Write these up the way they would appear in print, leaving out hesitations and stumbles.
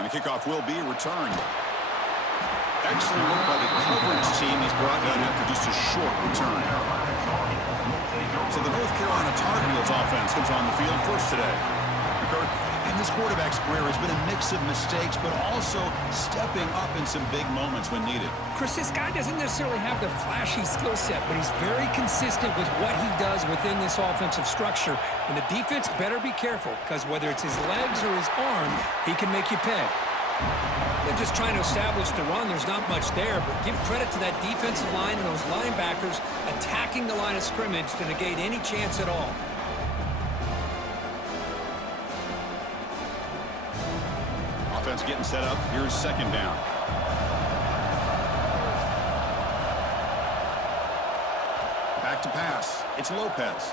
And the kickoff will be returned. Excellent work by the coverage team. He's brought down after just a short return. So the North Carolina Tar Heels offense comes on the field first today. In this quarterback's career has been a mix of mistakes, but also stepping up in some big moments when needed. Chris, this guy doesn't necessarily have the flashy skill set, but he's very consistent with what he does within this offensive structure. And the defense better be careful, because whether it's his legs or his arm, he can make you pay. They're just trying to establish the run. There's not much there, but give credit to that defensive line and those linebackers attacking the line of scrimmage to negate any chance at all. Offense getting set up. Here's second down. Back to pass. It's Lopez.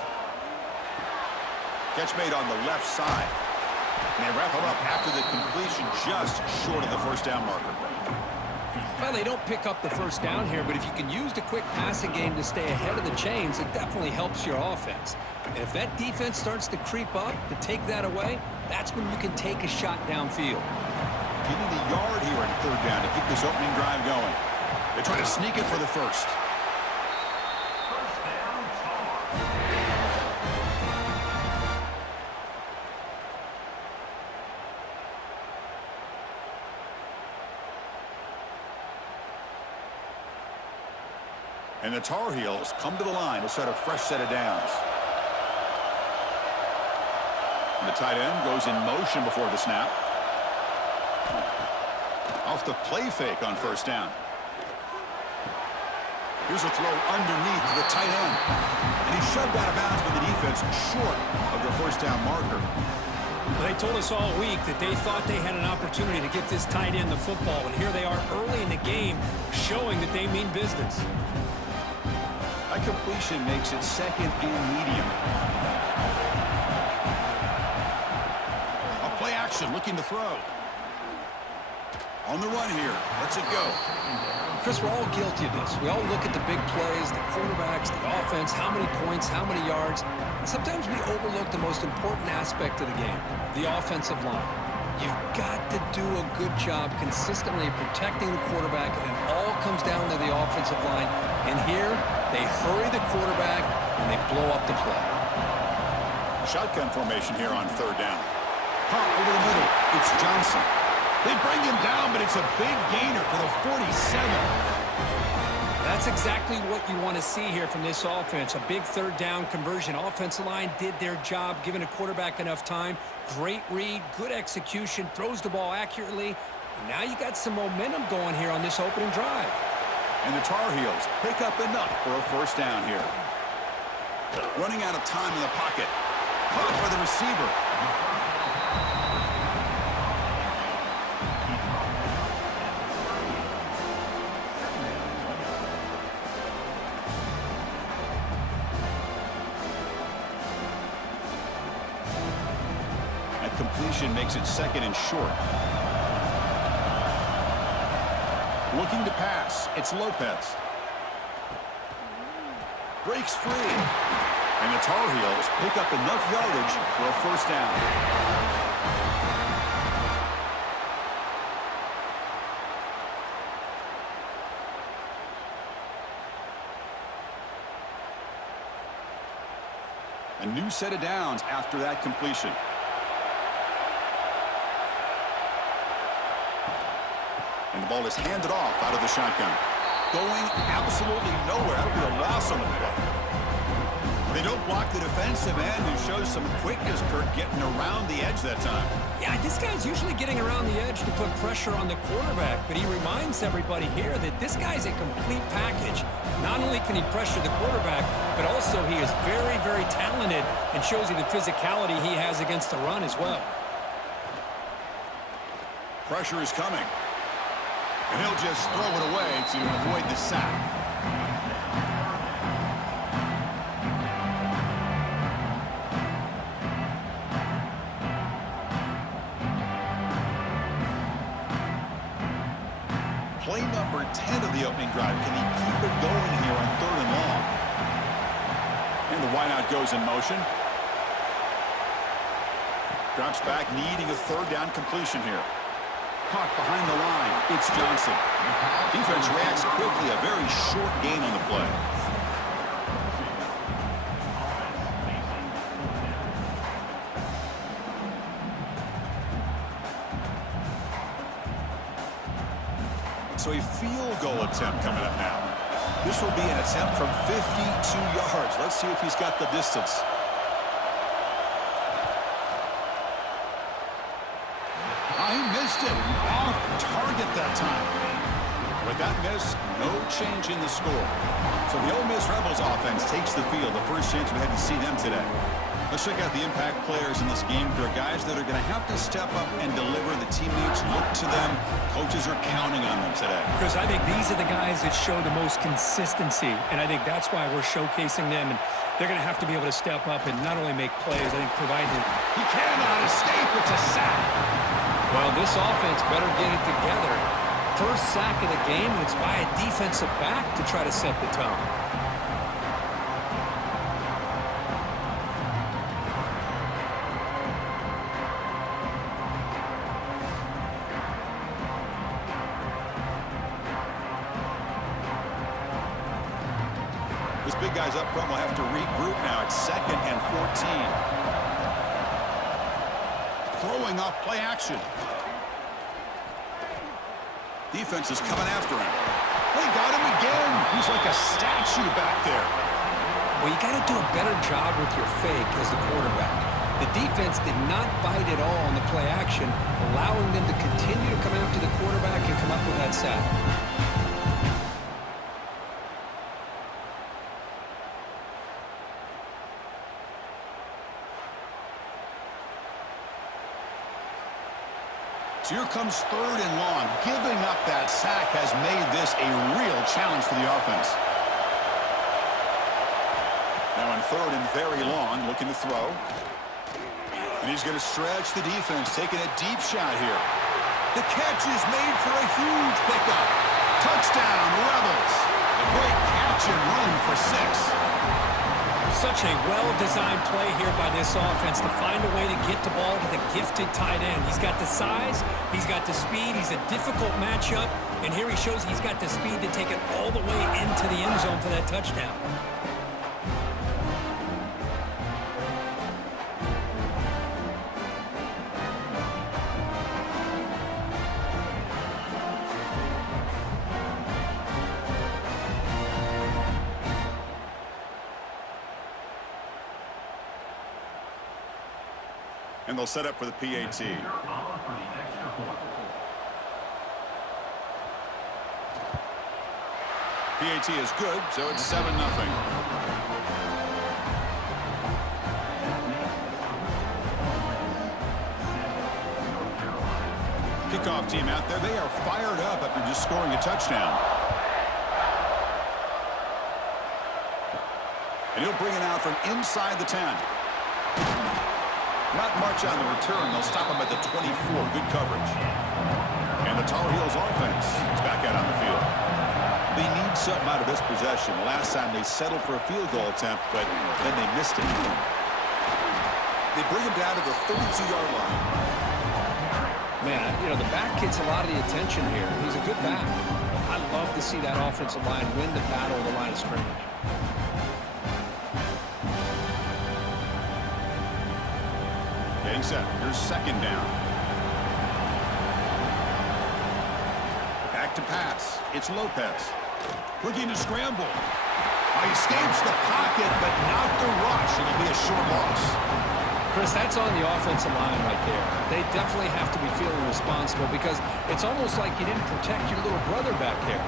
Catch made on the left side. And they wrap it up after the completion, just short of the first down marker. Well, they don't pick up the first down here, but if you can use the quick passing game to stay ahead of the chains, it definitely helps your offense. And if that defense starts to creep up to take that away, that's when you can take a shot downfield. Getting the yard here in third down to keep this opening drive going. They try to sneak it for the first. And the Tar Heels come to the line to start a fresh set of downs. And the tight end goes in motion before the snap. Off the play fake on first down. Here's a throw underneath to the tight end. And he's shoved out of bounds by the defense short of the first down marker. They told us all week that they thought they had an opportunity to get this tight end the football. And here they are early in the game showing that they mean business. That completion makes it second and medium. A play action looking to throw. On the run here. Let's it go. Chris, we're all guilty of this. We all look at the big plays, the quarterbacks, the offense, how many points, how many yards. And sometimes we overlook the most important aspect of the game, the offensive line. You've got to do a good job consistently protecting the quarterback, and it all comes down to the offensive line. And here, they hurry the quarterback, and they blow up the play. Shotgun formation here on third down. Pop over the middle. It's Johnson. They bring him down, but it's a big gainer for the 47. That's exactly what you want to see here from this offense. A big third down conversion. Offensive line did their job, giving a quarterback enough time. Great read, good execution, throws the ball accurately. And now you got some momentum going here on this opening drive. And the Tar Heels pick up enough for a first down here. Running out of time in the pocket. Caught by the receiver. That completion makes it second and short. Looking to pass. It's Lopez. Breaks free. And the Tar Heels pick up enough yardage for a first down. A new set of downs after that completion. And the ball is handed off out of the shotgun. Going absolutely nowhere. That would be a loss on the play. They don't block the defensive end, who shows some quickness, Kurt, getting around the edge that time. Yeah, this guy's usually getting around the edge to put pressure on the quarterback, but he reminds everybody here that this guy's a complete package. Not only can he pressure the quarterback, but also he is very, very talented and shows you the physicality he has against the run as well. Pressure is coming. And he'll just throw it away to avoid the sack. Play number 10 of the opening drive. Can he keep it going here on third and long? And the wideout goes in motion. Drops back, needing a third down completion here. Caught behind the line. It's Johnson. Defense reacts quickly. A very short gain on the play. So a field goal attempt coming up now. This will be an attempt from 52 yards. Let's see if he's got the distance. He missed it. Off target that time. With that miss, no change in the score. So the Ole Miss Rebels offense takes the field. The first chance we had to see them today. Let's check out the impact players in this game. There are guys that are going to have to step up and deliver. The teammates look to them. Coaches are counting on them today. Chris, I think these are the guys that show the most consistency, and I think that's why we're showcasing them. And they're going to have to be able to step up and not only make plays, I think provide them. He cannot escape. It's a sack. Well, this offense better get it together. First sack of the game, and it's by a defensive back to try to set the tone. This big guy's up front will have to regroup now. It's 2nd and 14. Throwing off play action. Defense is coming after him. They got him again. He's like a statue back there. Well, you got to do a better job with your fake as the quarterback. The defense did not bite at all on the play action, allowing them to continue to come after the quarterback and come up with that sack. So here comes 3rd and long. Giving up that sack has made this a real challenge for the offense. Now on 3rd and very long, looking to throw. And he's going to stretch the defense, taking a deep shot here. The catch is made for a huge pickup. Touchdown, Rebels. A great catch and run for 6. Such a well-designed play here by this offense to find a way to get the ball to the gifted tight end. He's got the size, he's got the speed, he's a difficult matchup, and here he shows he's got the speed to take it all the way into the end zone for that touchdown. And they'll set up for the PAT. PAT is good, so it's 7-0. Kickoff team out there. They are fired up after just scoring a touchdown. And he'll bring it out from inside the 10. Not much on the return. They'll stop him at the 24. Good coverage. And the Tar Heels offense is back out on the field. They need something out of this possession. Last time they settled for a field goal attempt, but then they missed it. They bring him down to the 32-yard line. Man, you know, the back gets a lot of the attention here. He's a good back. I love to see that offensive line win the battle of the line of scrimmage. Getting set. Here's 2nd down. Back to pass. It's Lopez. Looking to scramble. He escapes the pocket, but not the rush. It'll be a short loss. Chris, that's on the offensive line right there. They definitely have to be feeling responsible because it's almost like you didn't protect your little brother back there.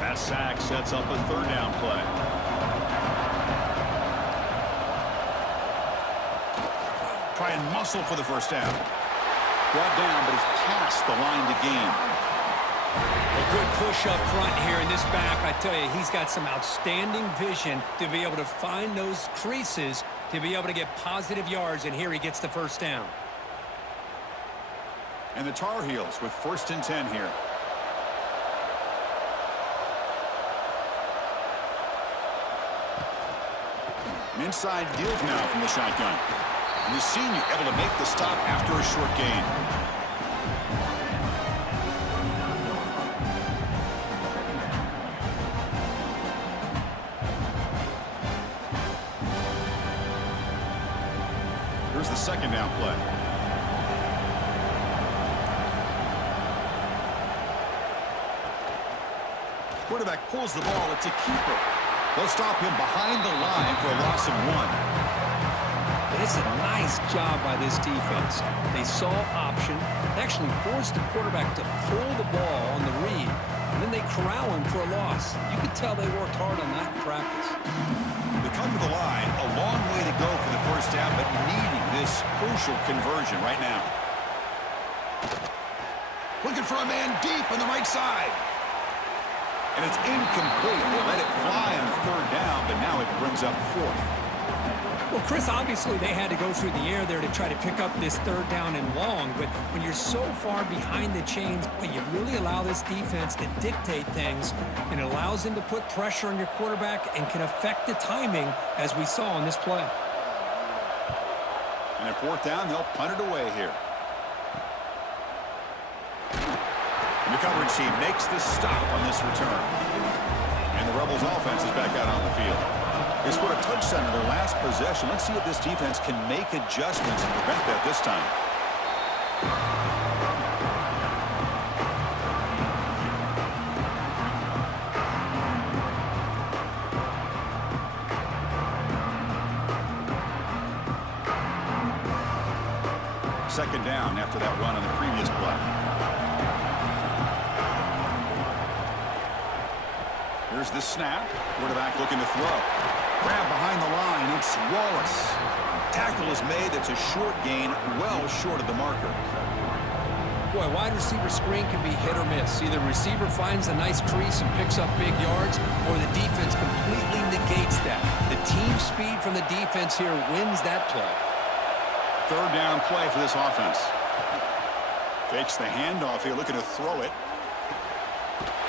That sack sets up a 3rd down play. Try and muscle for the first down. Brought down, but it's past the line to gain. A good push up front here in this back. I tell you, he's got some outstanding vision to be able to find those creases to be able to get positive yards, and here he gets the first down. And the Tar Heels with 1st and 10 here. Inside deals now from the shotgun. And the senior able to make the stop after a short gain. Here's the second down play. Quarterback pulls the ball. It's a keeper. They'll stop him behind the line for a loss of 1. It's a nice job by this defense. They saw option, actually forced the quarterback to pull the ball on the read, and then they corral him for a loss. You could tell they worked hard on that in practice. They come to the line, a long way to go for the first down, but needing this crucial conversion right now. Looking for a man deep on the right side. And it's incomplete. They let it fly on third down, but now it brings up fourth. Well, Chris, obviously they had to go through the air there to try to pick up this third down and long, but when you're so far behind the chains, boy, you really allow this defense to dictate things, and it allows them to put pressure on your quarterback and can affect the timing, as we saw on this play. And at fourth down, they'll punt it away here. And the coverage team makes the stop on this return. And the Rebels offense is back out on the field. They scored a touchdown in their last possession. Let's see if this defense can make adjustments and prevent that this time. Second down after that run on the previous play. Here's the snap. Quarterback looking to throw. Grab behind the line. It's Wallace. Tackle is made. It's a short gain, well short of the marker. Boy, wide receiver screen can be hit or miss. Either receiver finds a nice crease and picks up big yards, or the defense completely negates that. The team speed from the defense here wins that play. Third down play for this offense. Fakes the handoff here, looking to throw it.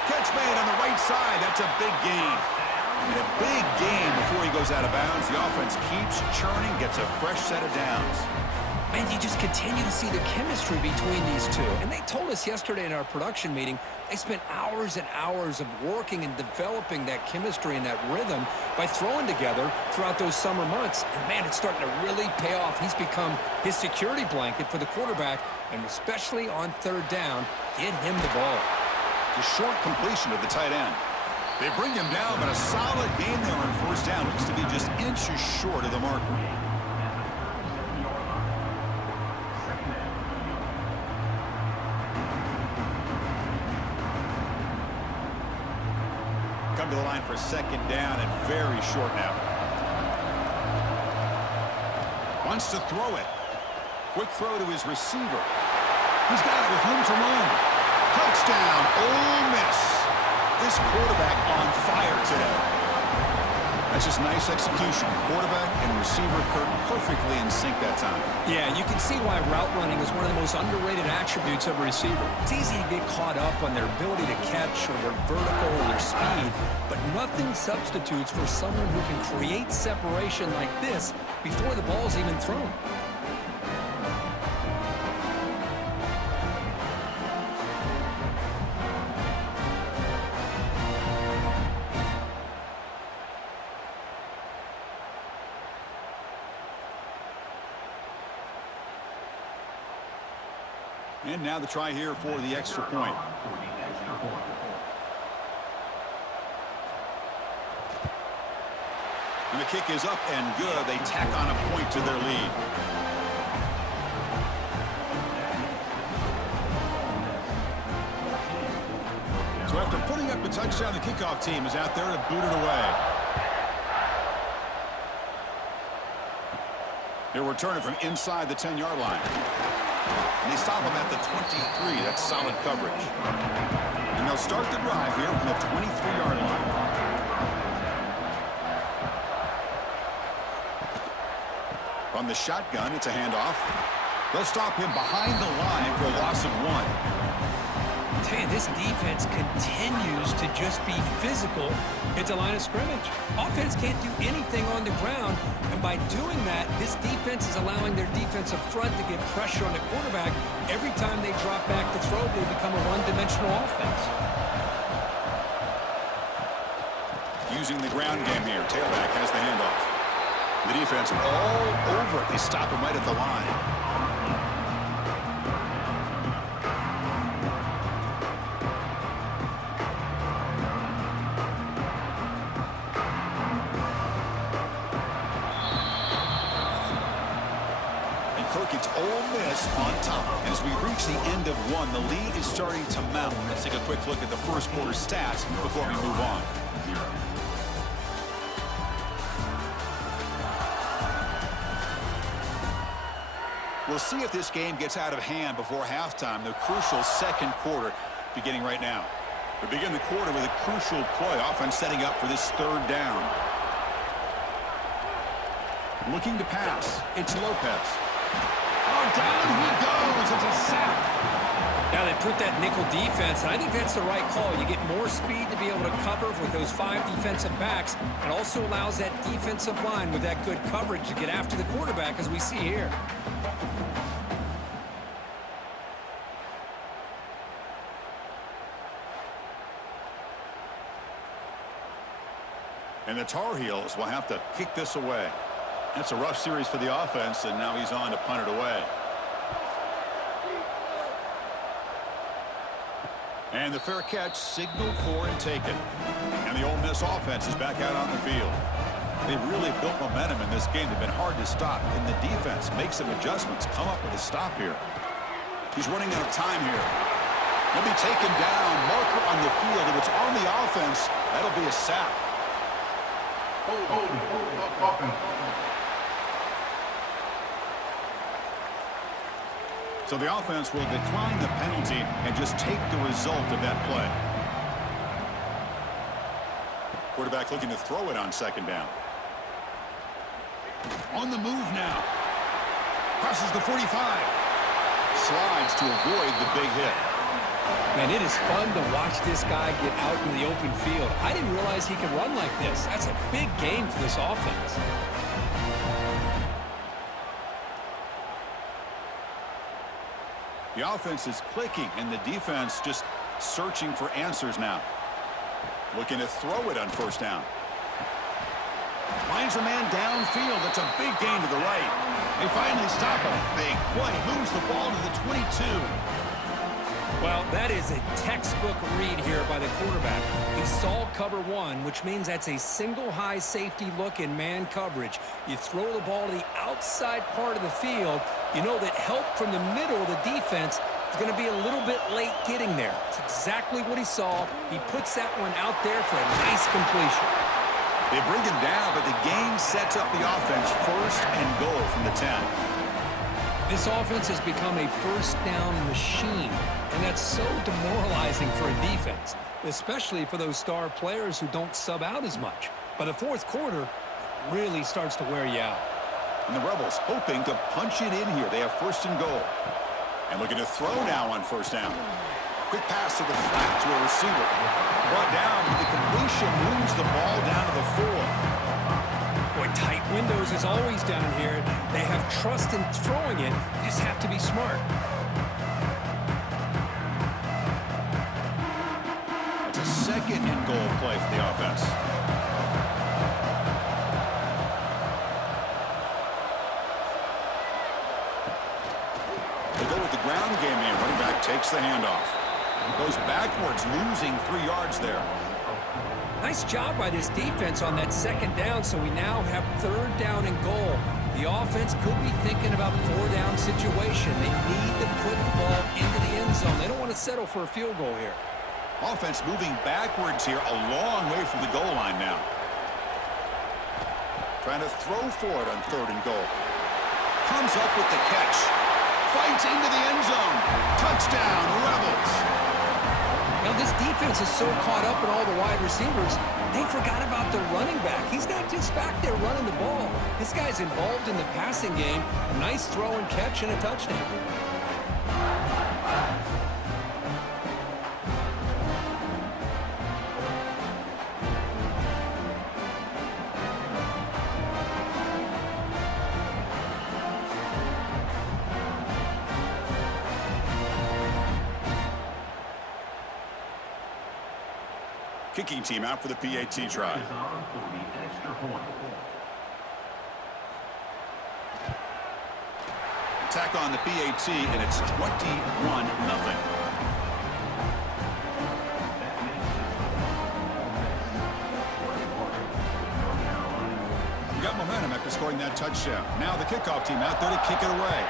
Catch made on the right side. That's a big gain. And a big gain before he goes out of bounds. The offense keeps churning, gets a fresh set of downs. And you just continue to see the chemistry between these two. And they told us yesterday in our production meeting, they spent hours and hours of working and developing that chemistry and that rhythm by throwing together throughout those summer months. And, man, it's starting to really pay off. He's become his security blanket for the quarterback, and especially on third down, get him the ball. The short completion of the tight end. They bring him down, but a solid game there on first down. Looks to be just inches short of the marker. Come to the line for second down and very short now. Wants to throw it. Quick throw to his receiver. He's got it with room to run. Touchdown, Ole Miss. This quarterback on fire today. That's just nice execution. Quarterback and receiver perfectly in sync that time. Yeah, you can see why route running is one of the most underrated attributes of a receiver. It's easy to get caught up on their ability to catch or their vertical or their speed, but nothing substitutes for someone who can create separation like this before the ball's even thrown. And now the try here for the extra point. And the kick is up and good. They tack on a point to their lead. So after putting up the touchdown, the kickoff team is out there to boot it away. They'll return it from inside the 10-yard line. And they stop him at the 23. That's solid coverage. And they'll start the drive here from the 23-yard line. From the shotgun, it's a handoff. They'll stop him behind the line for a loss of 1. Man, this defense continues to just be physical at the line of scrimmage. Offense can't do anything on the ground, and by doing that, this defense is allowing their defensive front to get pressure on the quarterback. Every time they drop back to throw, they become a one-dimensional offense. Using the ground game here. Tailback has the handoff. The defense all over it. They stop him right at the line. It's Ole Miss on top. And as we reach the end of one, the lead is starting to mount. Let's take a quick look at the first quarter stats before we move on. We'll see if this game gets out of hand before halftime, the crucial second quarter beginning right now. We begin the quarter with a crucial play. Offense setting up for this third down. Looking to pass. It's Lopez. Oh, down he goes. It's a sack. Now they put that nickel defense, and I think that's the right call. You get more speed to be able to cover with those 5 defensive backs. It also allows that defensive line with that good coverage to get after the quarterback, as we see here. And the Tar Heels will have to kick this away. That's a rough series for the offense, and now he's on to punt it away. And the fair catch signaled for and taken. And the Ole Miss offense is back out on the field. They've really built momentum in this game. They've been hard to stop. And the defense makes some adjustments, come up with a stop here. He's running out of time here. He'll be taken down. Marker on the field. If it's on the offense, that'll be a sack. So the offense will decline the penalty and just take the result of that play. Quarterback looking to throw it on second down. On the move now. Crosses the 45. Slides to avoid the big hit. Man, it is fun to watch this guy get out in the open field. I didn't realize he could run like this. That's a big game for this offense. The offense is clicking, and the defense just searching for answers now. Looking to throw it on first down. Finds a man downfield. That's a big gain to the right. They finally stop him. Big play. Moves the ball to the 22. Well, that is a textbook read here by the quarterback. He saw cover one, which means that's a single high safety look in man coverage. You throw the ball to the outside part of the field, you know that help from the middle of the defense is going to be a little bit late getting there. It's exactly what he saw. He puts that one out there for a nice completion. They bring him down, but the game sets up the offense first and goal from the 10. This offense has become a first down machine, and that's so demoralizing for a defense, especially for those star players who don't sub out as much. By the fourth quarter, it really starts to wear you out. And the Rebels hoping to punch it in here. They have first and goal. And looking to throw now on first down. Quick pass to the flat to a receiver. Brought down with the completion, moves the ball down to the 4. Boy, tight windows is always down here. They have trust in throwing it. You just have to be smart. It's a second and goal play for the offense. They go with the ground game here. Running back takes the handoff. Goes backwards, losing 3 yards there. Nice job by this defense on that second down, so we now have third down and goal. The offense could be thinking about 4-down situation. They need to put the ball into the end zone. They don't want to settle for a field goal here. Offense moving backwards here, a long way from the goal line now. Trying to throw for it on third and goal. Comes up with the catch. Fights into the end zone. Touchdown, Rebels. Now, this defense is so caught up in all the wide receivers, they forgot about the running back. He's not just back there running the ball. This guy's involved in the passing game. A nice throw and catch and a touchdown. Kicking team out for the PAT try. Attack on the PAT, and it's 21-0. Got momentum after scoring that touchdown. Now the kickoff team out there to kick it away.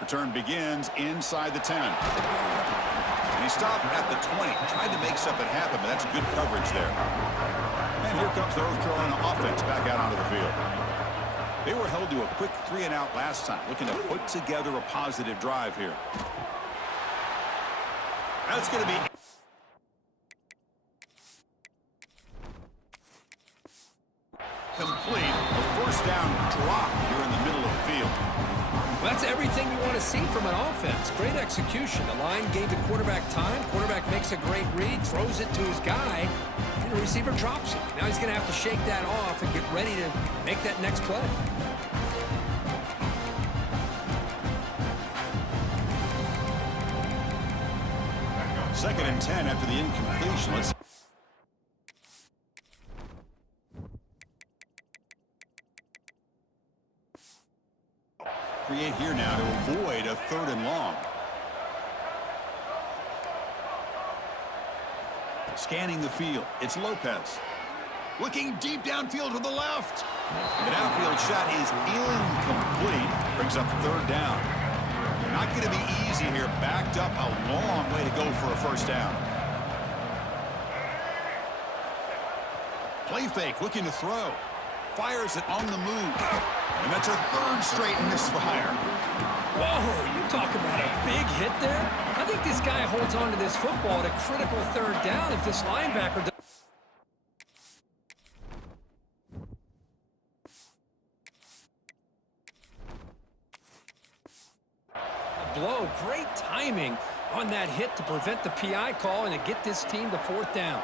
Return begins inside the 10. And he stopped at the 20. Tried to make something happen, but that's good coverage there. And here comes the North Carolina offense back out onto the field. They were held to a quick 3-and-out last time, looking to put together a positive drive here. That's going to be complete. A first down drop here in the middle of the field. Well, that's everything you want to see from an offense. Great execution. The line gave the quarterback time. Quarterback makes a great read, throws it to his guy, and the receiver drops it. Now he's going to have to shake that off and get ready to make that next play. Second and 10 after the incompletion. Let's create here now to avoid a 3rd and long. Scanning the field. It's Lopez. Looking deep downfield to the left. The downfield shot is incomplete. Brings up 3rd down. Not going to be easy here. Backed up a long way to go for a first down. Play fake, looking to throw. Fires it on the move. And that's a 3rd straight misfire. Whoa, you talk about a big hit there. I think this guy holds on to this football at a critical 3rd down if this linebacker does. Blow, great timing on that hit to prevent the PI call and to get this team to 4th down.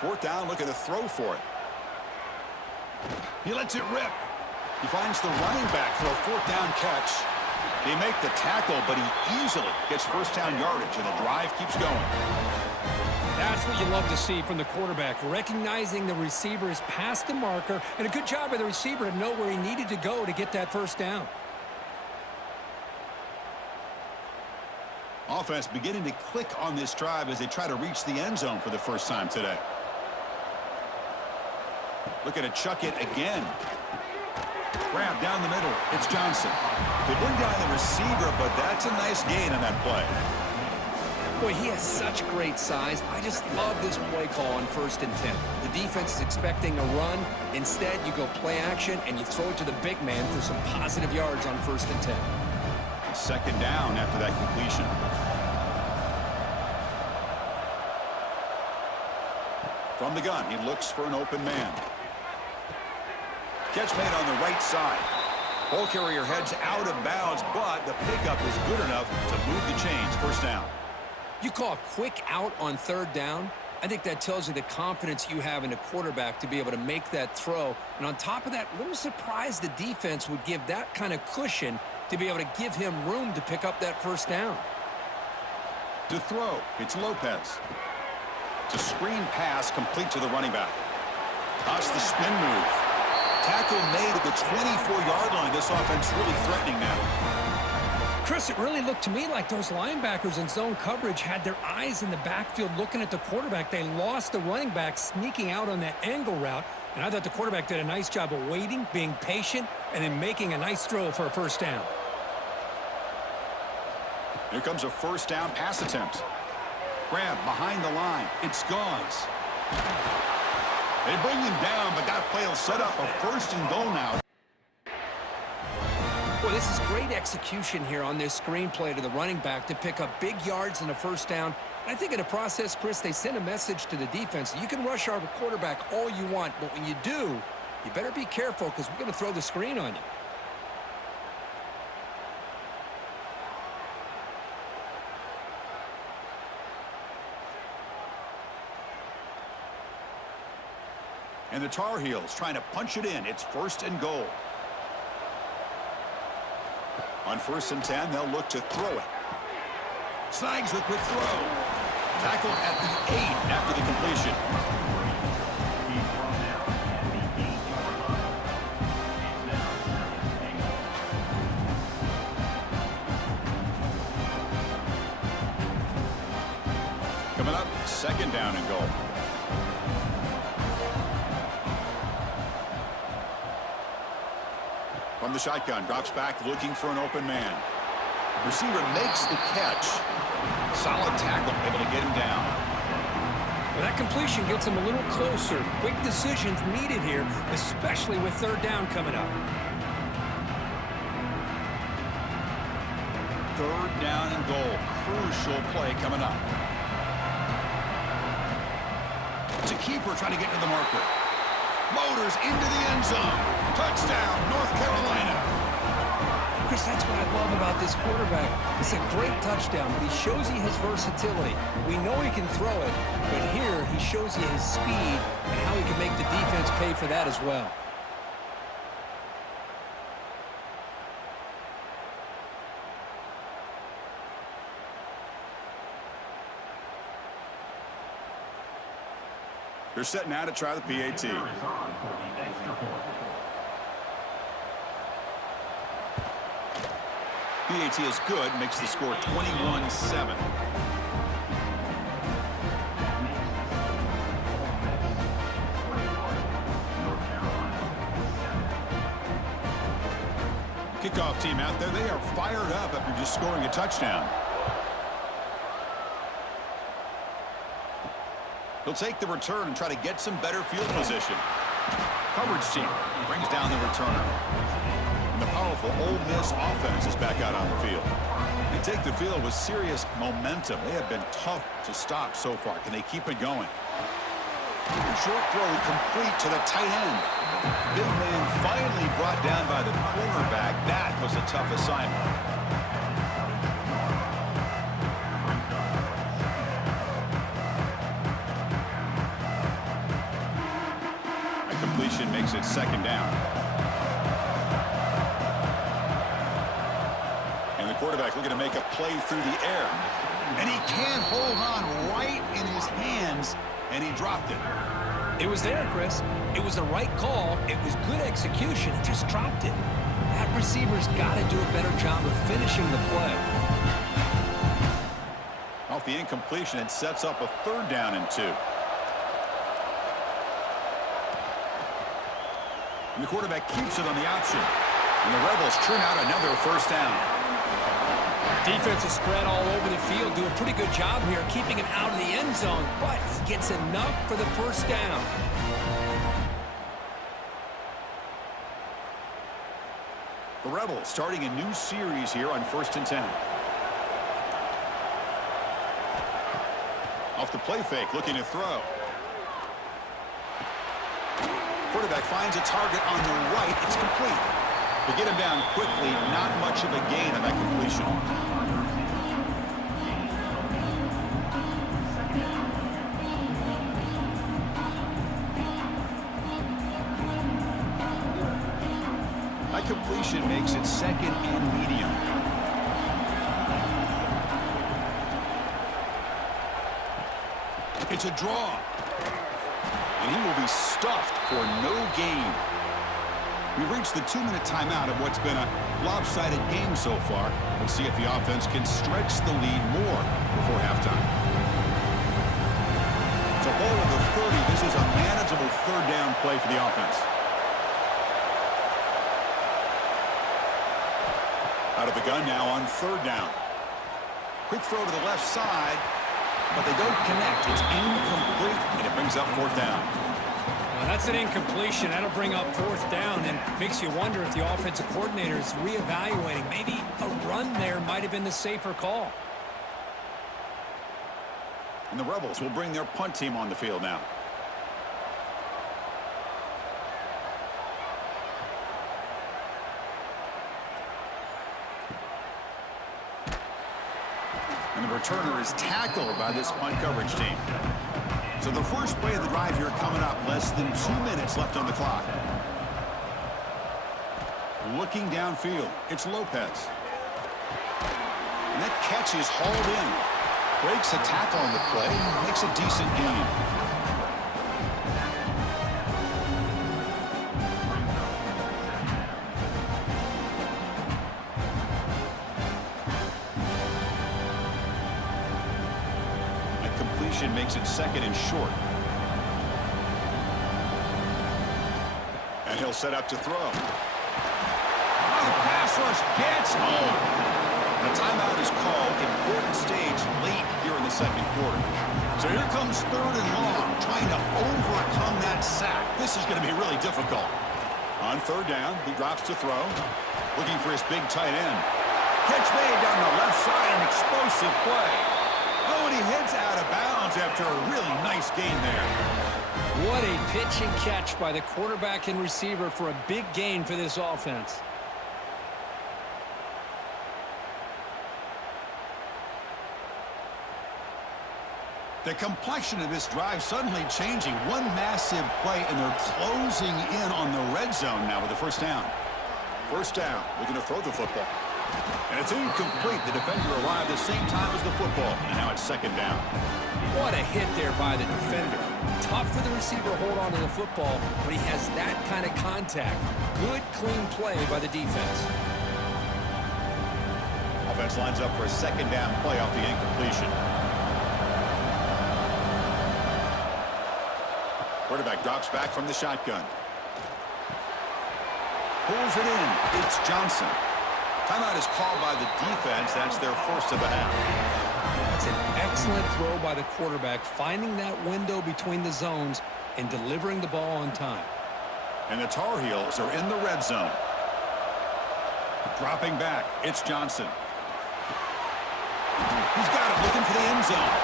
Fourth down, looking to throw for it. He lets it rip. He finds the running back for a 4th down catch. They make the tackle, but he easily gets first down yardage, and the drive keeps going. That's what you love to see from the quarterback, recognizing the receiver is past the marker, and a good job by the receiver to know where he needed to go to get that first down. Offense beginning to click on this drive as they try to reach the end zone for the first time today. Looking to chuck it again. Grab down the middle. It's Johnson. They bring down the receiver, but that's a nice gain on that play. Boy, he has such great size. I just love this play call on 1st and 10. The defense is expecting a run. Instead, you go play action, and you throw it to the big man for some positive yards on 1st and 10. Second down after that completion. From the gun, he looks for an open man. Catch made on the right side. Ball carrier heads out of bounds, but the pickup is good enough to move the chains. First down. You call a quick out on 3rd down. I think that tells you the confidence you have in a quarterback to be able to make that throw. And on top of that, a little surprised the defense would give that kind of cushion to be able to give him room to pick up that first down. To throw, it's Lopez. To screen pass complete to the running back. That's the spin move. Tackle made at the 24-yard line. This offense really threatening now. Chris, it really looked to me like those linebackers in zone coverage had their eyes in the backfield looking at the quarterback. They lost the running back sneaking out on that angle route. And I thought the quarterback did a nice job of waiting, being patient, and then making a nice throw for a first down. Here comes a first down pass attempt. Grab behind the line. It's Gauze. They bring him down, but that play will set up a 1st and goal now. Well, this is great execution here on this screenplay to the running back to pick up big yards in a first down. And I think in the process, Chris, they send a message to the defense. You can rush our quarterback all you want, but when you do, you better be careful because we're going to throw the screen on you. And the Tar Heels trying to punch it in. It's 1st and goal. On 1st and 10, they'll look to throw it. Snags the quick throw. Tackle at the 8 after the completion. Coming up, 2nd down and goal. From the shotgun, drops back looking for an open man. Receiver makes the catch. Solid tackle, able to get him down. Well, that completion gets him a little closer. Quick decisions needed here, especially with 3rd down coming up. 3rd down and goal. Crucial play coming up. It's a keeper trying to get to the marker. Motors into the end zone. Touchdown, North Carolina. Chris, that's what I love about this quarterback. It's a great touchdown, but he shows you his versatility. We know he can throw it, but here he shows you his speed and how he can make the defense pay for that as well. They're set now to try the PAT. PAT is good, makes the score 21-7. Kickoff team out there, they are fired up after just scoring a touchdown. He'll take the return and try to get some better field position. Coverage team brings down the returner. And the powerful Ole Miss offense is back out on the field. They take the field with serious momentum. They have been tough to stop so far. Can they keep it going? Short throw complete to the tight end. Big man finally brought down by the cornerback. That was a tough assignment. Completion makes it 2nd down. And the quarterback looking to make a play through the air. And he can't hold on right in his hands, and he dropped it. It was there, Chris. It was the right call. It was good execution. He just dropped it. That receiver's got to do a better job of finishing the play. Off the incompletion, it sets up a 3rd down and 2. And the quarterback keeps it on the option. And the Rebels churn out another 1st down. Defense is spread all over the field. Do a pretty good job here keeping him out of the end zone. But he gets enough for the 1st down. The Rebels starting a new series here on 1st and 10. Off the play fake, looking to throw. Quarterback finds a target on the right. It's complete. To get him down quickly, not much of a gain on that completion. That completion makes it 2nd and medium. It's a draw. And he will be stuffed for no gain. We've reached the 2-minute timeout of what's been a lopsided game so far. Let's see if the offense can stretch the lead more before halftime. So ball at the 30. This is a manageable 3rd down play for the offense. Out of the gun now on 3rd down. Quick throw to the left side, but they don't connect. It's incomplete, and it brings up 4th down. Well, that's an incompletion. That'll bring up 4th down and makes you wonder if the offensive coordinator is reevaluating. Maybe a run there might have been the safer call. And the Rebels will bring their punt team on the field now. And the returner is tackled by this punt coverage team. So the first play of the drive here coming up, less than 2 minutes left on the clock. Looking downfield, it's Lopez. And that catch is hauled in. Breaks a tackle on the play. Makes a decent gain. That completion makes it 2nd and short. And he'll set up to throw. Oh, the pass rush gets home. And a timeout is called. Important stage late here in the 2nd quarter. So here comes 3rd and long, trying to overcome that sack. This is going to be really difficult. On 3rd down, he drops to throw. Looking for his big tight end. Catch made down the left side, an explosive play. Oh, and he heads out of bounds after a really nice gain there. What a pitch and catch by the quarterback and receiver for a big gain for this offense. The complexion of this drive suddenly changing. One massive play, and they're closing in on the red zone now with the 1st down. 1st down, looking to throw the football. And it's incomplete. The defender arrived at the same time as the football, and now it's 2nd down. What a hit there by the defender. Tough for the receiver to hold on to the football, but he has that kind of contact. Good, clean play by the defense. Offense lines up for a 2nd down play off the incompletion. Quarterback drops back from the shotgun. Pulls it in. It's Johnson. Timeout is called by the defense. That's their 1st of the half. That's an excellent throw by the quarterback, finding that window between the zones and delivering the ball on time. And the Tar Heels are in the red zone. Dropping back. It's Johnson. He's got it, looking for the end zone.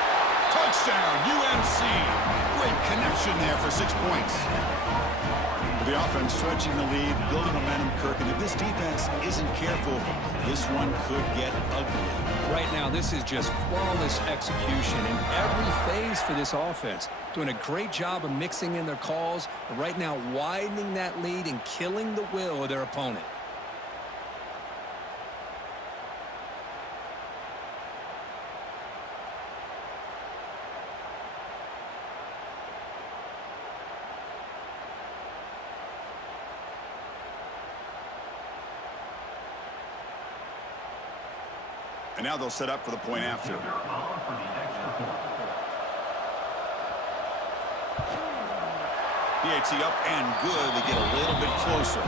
Touchdown, UNC. Great connection there for 6 points. The offense stretching the lead, building momentum, Kirk. And if this defense isn't careful, this one could get ugly. Right now, this is just flawless execution in every phase for this offense. Doing a great job of mixing in their calls, but right now widening that lead and killing the will of their opponent. And now they'll set up for the point after. PAT up and good. They get a little bit closer.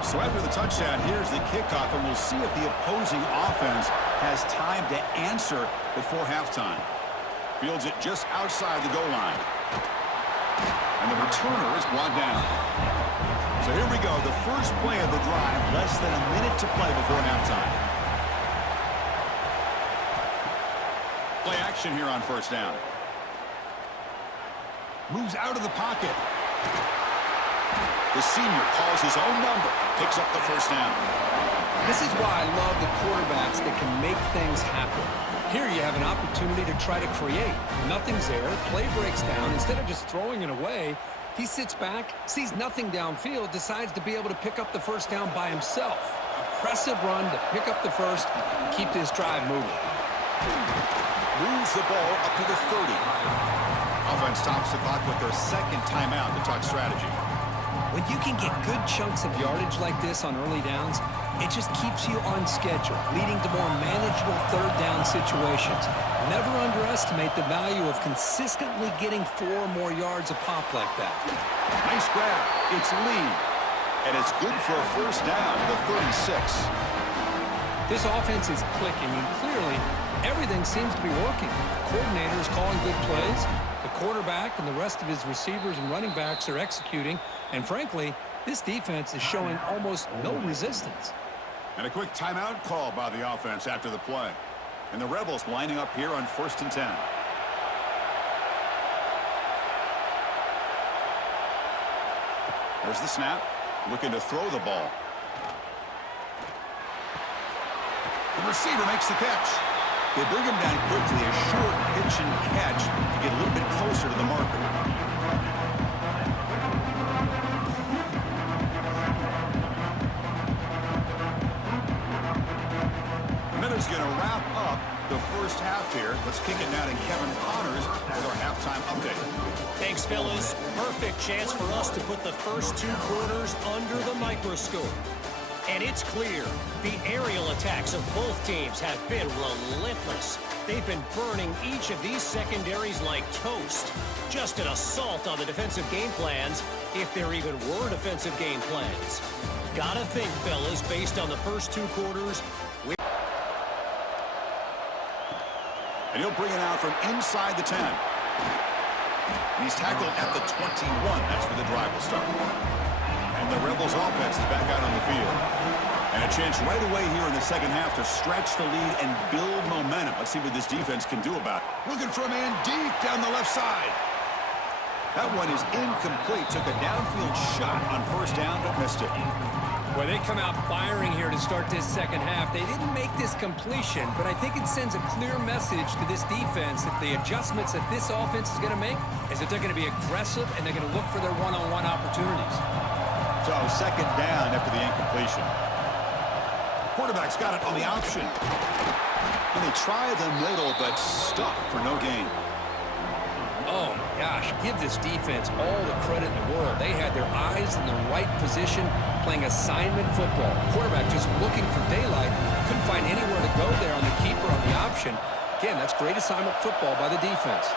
So after the touchdown, here's the kickoff, and we'll see if the opposing offense has time to answer before halftime. Fields it just outside the goal line. And the returner is brought down. So here we go, the first play of the drive, less than a minute to play before halftime. Play action here on 1st down. Moves out of the pocket. The senior calls his own number, picks up the 1st down. This is why I love the quarterbacks that can make things happen. Here you have an opportunity to try to create. Nothing's there. Play breaks down. Instead of just throwing it away, he sits back, sees nothing downfield, decides to be able to pick up the 1st down by himself. Impressive run to pick up the 1st and keep this drive moving. Moves the ball up to the 30. Offense stops the clock with their 2nd timeout to talk strategy. When you can get good chunks of yardage like this on early downs, it just keeps you on schedule, leading to more manageable 3rd down situations. Never underestimate the value of consistently getting 4 or more yards a pop like that. Nice grab. It's Lee. And it's good for a 1st down to the 36. This offense is clicking, and clearly everything seems to be working. The coordinator is calling good plays. The quarterback and the rest of his receivers and running backs are executing. And frankly, this defense is showing almost no resistance. And a quick timeout call by the offense after the play. And the Rebels lining up here on 1st and 10. There's the snap. Looking to throw the ball. The receiver makes the catch. They bring him down quickly. A short pitch and catch to get a little bit closer to the marker. to wrap up the first half here. Let's kick it now to Kevin Connors with our halftime update. Thanks, fellas. Perfect chance for us to put the first 2 quarters under the microscope. And it's clear, the aerial attacks of both teams have been relentless. They've been burning each of these secondaries like toast. Just an assault on the defensive game plans, if there even were defensive game plans. Gotta think, fellas, based on the first 2 quarters, and he'll bring it out from inside the 10. And he's tackled at the 21. That's where the drive will start. And the Rebels offense is back out on the field. And a chance right away here in the second half to stretch the lead and build momentum. Let's see what this defense can do about it. Looking for a man deep down the left side. That one is incomplete. Took a downfield shot on first down, but missed it. Well, they come out firing here to start this second half. They didn't make this completion, but I think it sends a clear message to this defense that the adjustments that this offense is going to make is that they're going to be aggressive and they're going to look for their one-on-one opportunities. So second down after the incompletion. Quarterback's got it on the option. And they try the middle, but stuffed for no gain. Oh, gosh, give this defense all the credit in the world. They had their eyes in the right position playing assignment football. Quarterback just looking for daylight. Couldn't find anywhere to go there on the keeper on the option. Again, that's great assignment football by the defense.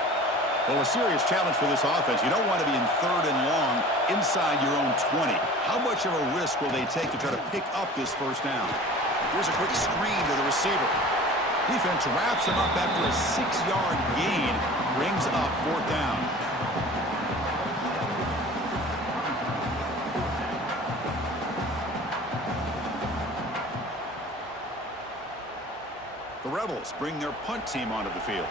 Well, a serious challenge for this offense. You don't want to be in 3rd and long inside your own 20. How much of a risk will they take to try to pick up this first down? Here's a quick screen to the receiver. Defense wraps him up after a 6-yard gain. Brings up 4th down. The Rebels bring their punt team onto the field.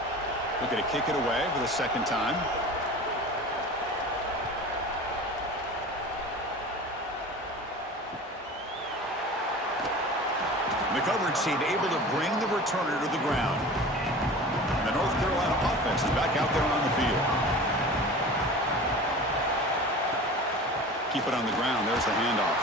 Looking to kick it away for the second time. The coverage team able to bring the returner to the ground. And the North Carolina offense is back out there on the field. Keep it on the ground. There's the handoff.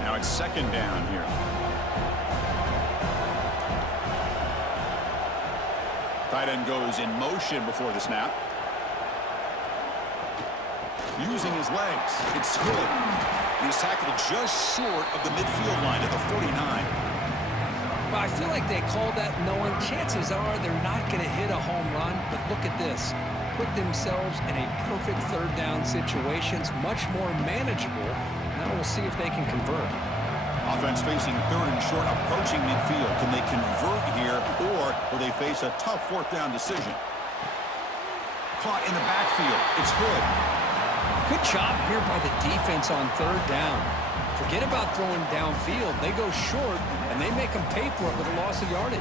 Now it's second down here. Tight end goes in motion before the snap. Using his legs. It's good. He's tackled just short of the midfield line at the 49. Well, I feel like they called that knowing chances are they're not going to hit a home run. But look at this. Put themselves in a perfect 3rd down situation. It's much more manageable. Now we'll see if they can convert. Offense facing 3rd and short, approaching midfield. Can they convert here, or will they face a tough 4th down decision? Caught in the backfield. It's Hood. Good job here by the defense on 3rd down. Forget about throwing downfield. They go short, and they make them pay for it with a loss of yardage.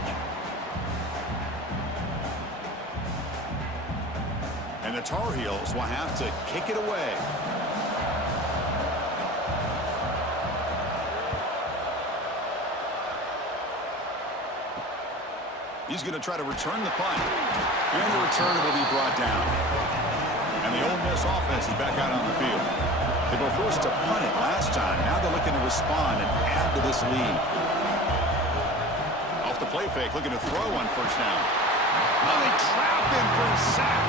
And the Tar Heels will have to kick it away. He's going to try to return the punt. And the returner will be brought down. And the Ole Miss offense is back out on the field. They were forced to punt it last time. Now they're looking to respond and add to this lead. Off the play fake, looking to throw on first down. Now they trap him for a sack.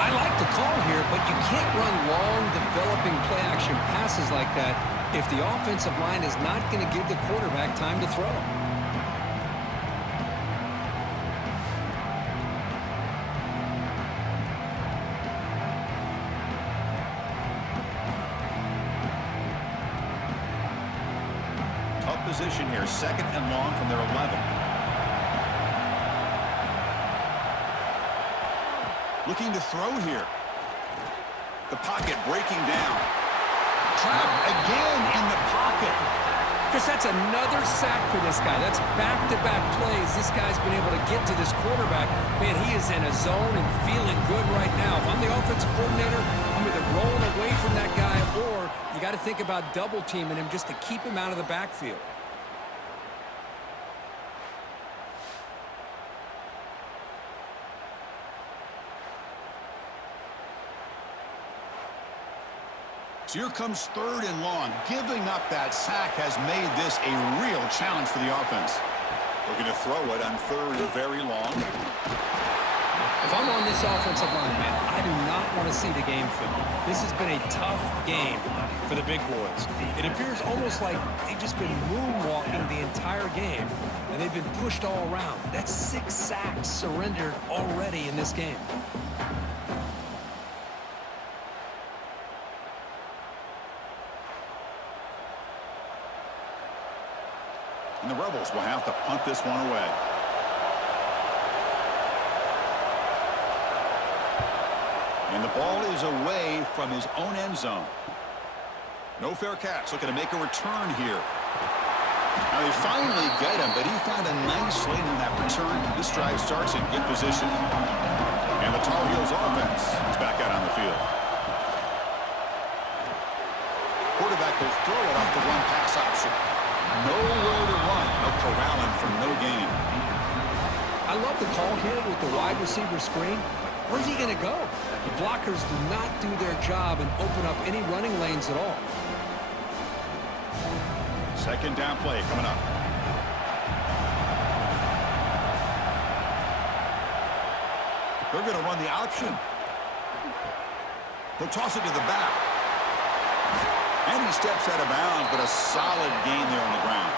I like the call here, but you can't run long, developing play-action passes like that if the offensive line is not going to give the quarterback time to throw. Position here, 2nd and long from their 11. Looking to throw here. The pocket breaking down. Trapped again in the pocket. Chris, that's another sack for this guy. That's back-to-back plays. This guy's been able to get to this quarterback. Man, he is in a zone and feeling good right now. If I'm the offensive coordinator, I'm either rolling away from that guy or you got to think about double-teaming him just to keep him out of the backfield. So here comes 3rd and long. Giving up that sack has made this a real challenge for the offense. Looking to throw it on 3rd and very long. If I'm on this offensive line, man, I do not want to see the game film. This has been a tough game for the big boys. It appears almost like they've just been moonwalking the entire game, and they've been pushed all around. That's 6 sacks surrendered already in this game. And the Rebels will have to punt this one away. And the ball is away from his own end zone. No fair catch. Looking to make a return here. Now they finally get him, but he found a nice lane in that return. This drive starts in good position. And the Tar Heels offense is back out on the field. Quarterback will throw it off the run-pass option. Nowhere to run. No corralling for no gain. I love the call here with the wide receiver screen. Where's he going to go? The blockers do not do their job and open up any running lanes at all. 2nd down play coming up. They're going to run the option. They'll toss it to the back. And he steps out of bounds, but a solid gain there on the ground.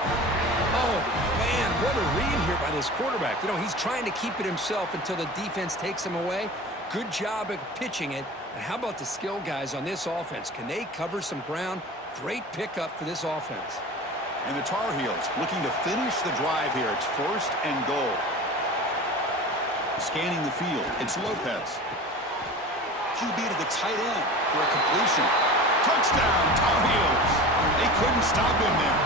Oh, man, what a read here by this quarterback. You know, he's trying to keep it himself until the defense takes him away. Good job at pitching it. And how about the skill guys on this offense? Can they cover some ground? Great pickup for this offense. And the Tar Heels looking to finish the drive here. It's 1st and goal. Scanning the field, it's Lopez. QB to the tight end for a completion. Touchdown, Tar Heels. They couldn't stop him there.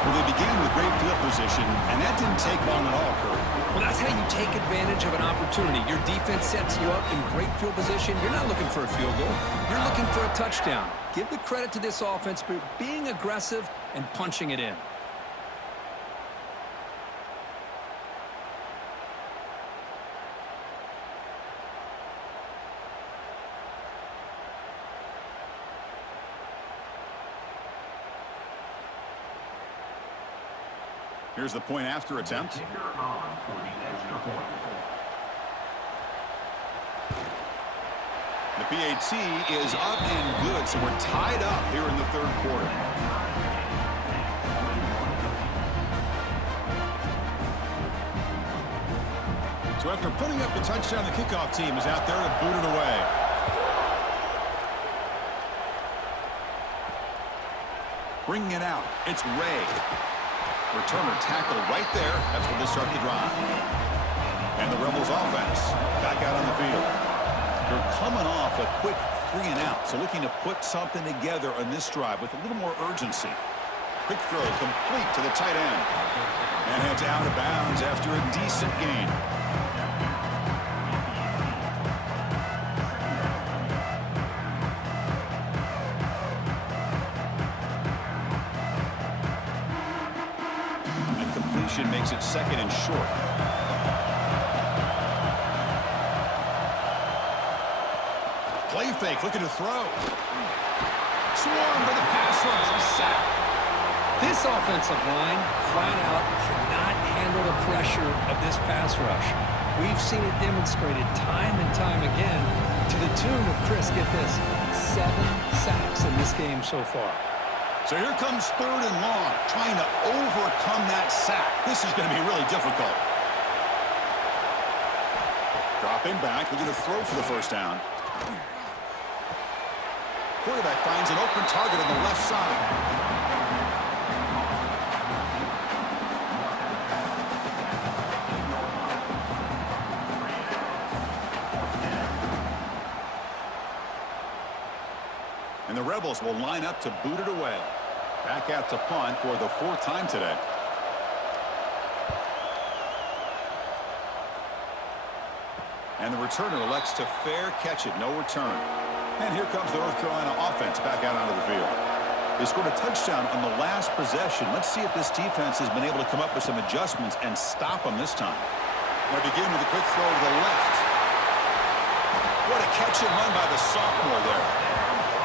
Well, they began with great field position, and that didn't take long at all, Kurt. Well, that's how you take advantage of an opportunity. Your defense sets you up in great field position. You're not looking for a field goal. You're looking for a touchdown. Give the credit to this offense for being aggressive and punching it in. Here's the point after attempt. The PAT is up and good, so we're tied up here in the 3rd quarter. So after putting up the touchdown, the kickoff team is out there to boot it away. Bringing it out, it's Ray. Returner tackled right there. That's where they start the drive. And the Rebels offense back out on the field. They're coming off a quick 3 and out, so looking to put something together on this drive with a little more urgency. Quick throw complete to the tight end. And heads out of bounds after a decent gain. Makes it 2nd and short. Play fake, looking to throw. Swarmed by the pass rush. Sack. This offensive line, flat out, cannot handle the pressure of this pass rush. We've seen it demonstrated time and time again to the tune of, Chris, get this, 7 sacks in this game so far. So here comes 3rd and long, trying to overcome that sack. This is going to be really difficult. Dropping back, looking to throw for the 1st down. Quarterback finds an open target on the left side. And the Rebels will line up to boot it away. Back out to punt for the 4th time today. And the returner elects to fair catch it, no return. And here comes the North Carolina offense back out onto the field. They scored a touchdown on the last possession. Let's see if this defense has been able to come up with some adjustments and stop them this time. They begin with a quick throw to the left. What a catch and run by the sophomore there.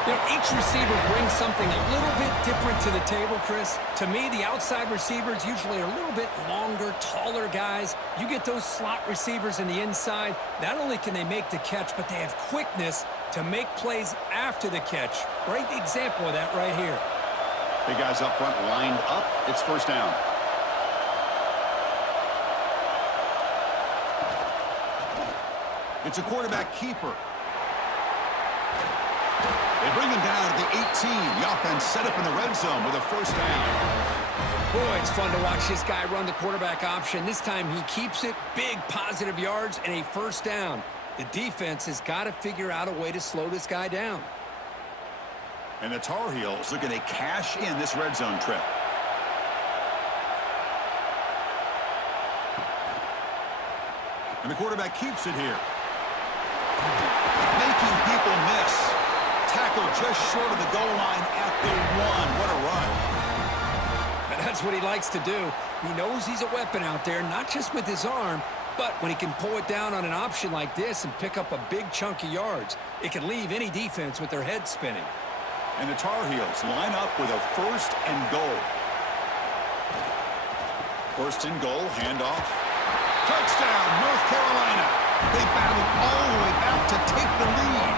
You know, each receiver brings something a little bit different to the table, Chris. To me, the outside receivers usually are a little bit longer, taller guys. You get those slot receivers in the inside, not only can they make the catch, but they have quickness to make plays after the catch. Great example of that right here. Big guys up front lined up. It's first down. It's a quarterback keeper. They bring him down at the 18. The offense set up in the red zone with a first down. Boy, it's fun to watch this guy run the quarterback option. This time he keeps it, big positive yards, and a first down. The defense has got to figure out a way to slow this guy down. And the Tar Heels looking to cash in this red zone trip. And the quarterback keeps it here. Making people miss. Tackle just short of the goal line at the 1. What a run. And that's what he likes to do. He knows he's a weapon out there, not just with his arm, but when he can pull it down on an option like this and pick up a big chunk of yards, it can leave any defense with their head spinning. And the Tar Heels line up with a first and goal. First and goal, handoff. Touchdown, North Carolina. They battled all the way back to take the lead.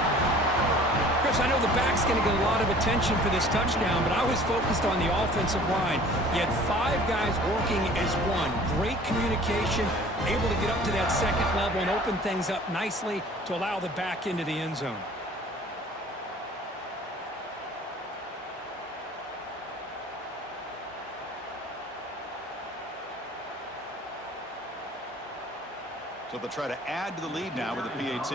Chris, I know the back's going to get a lot of attention for this touchdown, but I was focused on the offensive line. You had 5 guys working as one. Great communication, able to get up to that second level and open things up nicely to allow the back into the end zone. So they'll try to add to the lead now with the PAT.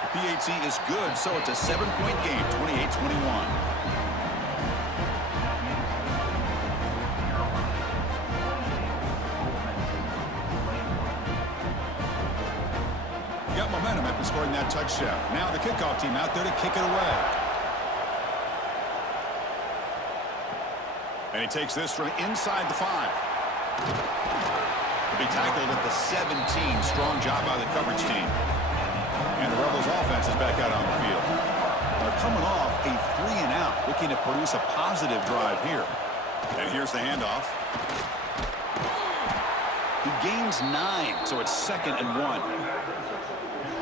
The PAT is good, so it's a 7-point game, 28-21. Got momentum after scoring that touchdown. Now the kickoff team out there to kick it away. And he takes this from inside the 5. To be tackled at the 17. Strong job by the coverage team. And the Rebels offense is back out on the field. They're coming off a 3-and-out, looking to produce a positive drive here. And here's the handoff. He gains 9, so it's 2nd and 1.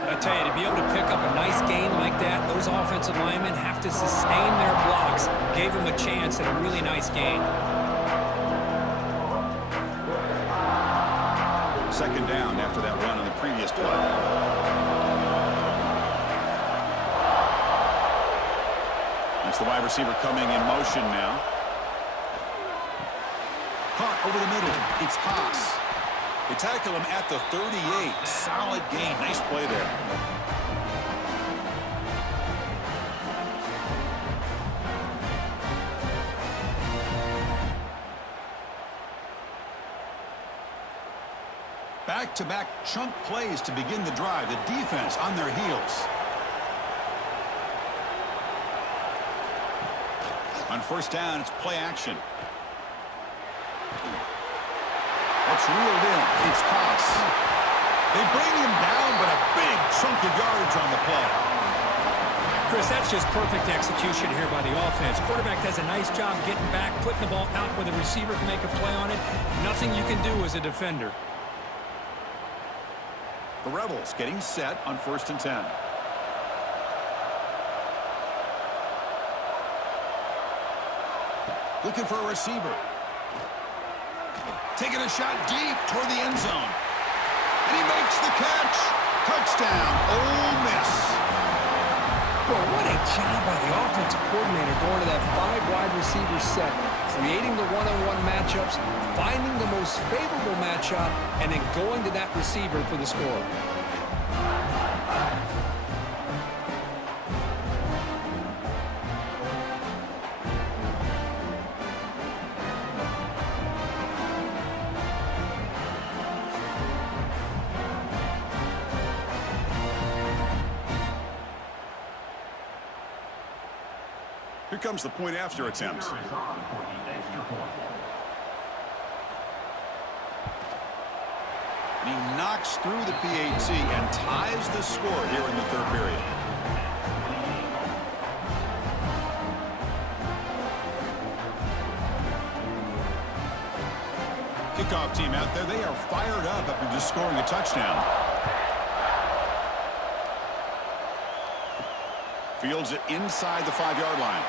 I tell you, to be able to pick up a nice gain like that, those offensive linemen have to sustain their blocks. Gave them a chance at a really nice gain. 2nd down after that run on the previous play. That's the wide receiver coming in motion now. Caught over the middle. It's Pass. They tackle him at the 38. Solid gain. Nice play there. Back-to-back chunk plays to begin the drive. The defense on their heels. On first down, it's play action. That's reeled in. It's Pass. They bring him down, but a big chunk of yardage on the play. Chris, that's just perfect execution here by the offense. Quarterback does a nice job getting back, putting the ball out where the receiver can make a play on it. Nothing you can do as a defender. The Rebels getting set on 1st and 10. Looking for a receiver. Taking a shot deep toward the end zone. And he makes the catch. Touchdown, Ole Miss. Boy, what a job by the offensive coordinator going to that 5 wide receiver set, creating the one-on-one matchups, finding the most favorable matchup, and then going to that receiver for the score. Here comes the point after attempt. And he He knocks through the PAT and ties the score here in the third period. Kickoff team out there. They are fired up after just scoring a touchdown. Fields it inside the 5-yard line.